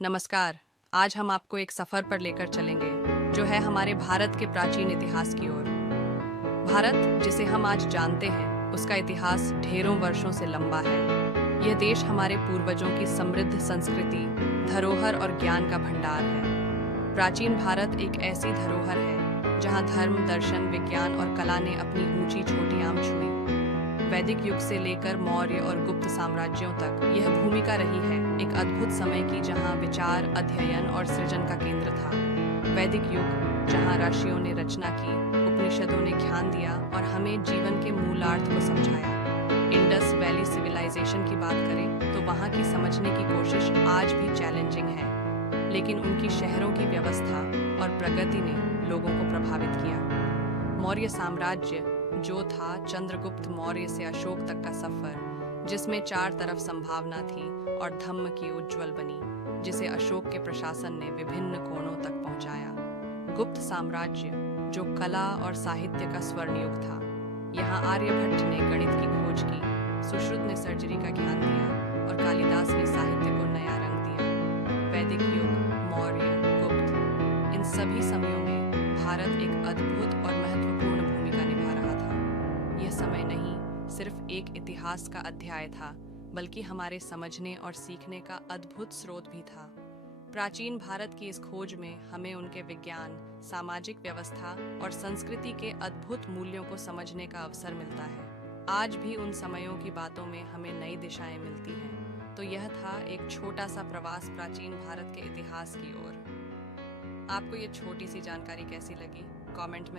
नमस्कार। आज हम आपको एक सफर पर लेकर चलेंगे जो है हमारे भारत के प्राचीन इतिहास की ओर। भारत जिसे हम आज जानते हैं उसका इतिहास ढेरों वर्षों से लंबा है। यह देश हमारे पूर्वजों की समृद्ध संस्कृति, धरोहर और ज्ञान का भंडार है। प्राचीन भारत एक ऐसी धरोहर है जहां धर्म, दर्शन, विज्ञान और कला ने अपनी ऊंची चोटियां छुई। वैदिक युग से लेकर मौर्य और गुप्त साम्राज्यों तक यह भूमिका रही है एक अद्भुत समय की जहां विचार, अध्ययन और सृजन का केंद्र था। वैदिक युग जहां ऋषियों ने रचना की, उपनिषदों ने ज्ञान दिया और हमें जीवन के मूलार्थ को समझाया। इंडस वैली सिविलाइजेशन की बात करें तो वहां की समझने की कोशिश आज भी चैलेंजिंग है, लेकिन उनकी शहरों की व्यवस्था और प्रगति ने लोगों को प्रभावित किया। मौर्य साम्राज्य जो था चंद्रगुप्त मौर्य से अशोक तक का सफर, जिसमें चार तरफ संभावना थी और धम्म की उज्ज्वल बनी, जिसे अशोक के प्रशासन ने विभिन्न कोणों तक पहुंचाया। गुप्त साम्राज्य जो कला और साहित्य का स्वर्ण युग था, यहाँ आर्यभट्ट ने गणित की खोज की, सुश्रुत ने सर्जरी का ज्ञान दिया और कालिदास ने साहित्य को नया रंग दिया। वैदिक युग, मौर्य, गुप्त, इन सभी समयों में भारत एक अद्भुत और महत्वपूर्ण भूमिका निभा रहा था। यह समय नहीं सिर्फ एक इतिहास का अध्याय था, बल्कि हमारे समझने और सीखने का अद्भुत स्रोत भी था। प्राचीन भारत की इस खोज में हमें उनके विज्ञान, सामाजिक व्यवस्था और संस्कृति के अद्भुत मूल्यों को समझने का अवसर मिलता है। आज भी उन समयों की बातों में हमें नई दिशाएं मिलती हैं। तो यह था एक छोटा सा प्रवास प्राचीन भारत के इतिहास की ओर। आपको ये छोटी सी जानकारी कैसी लगी? कमेंट में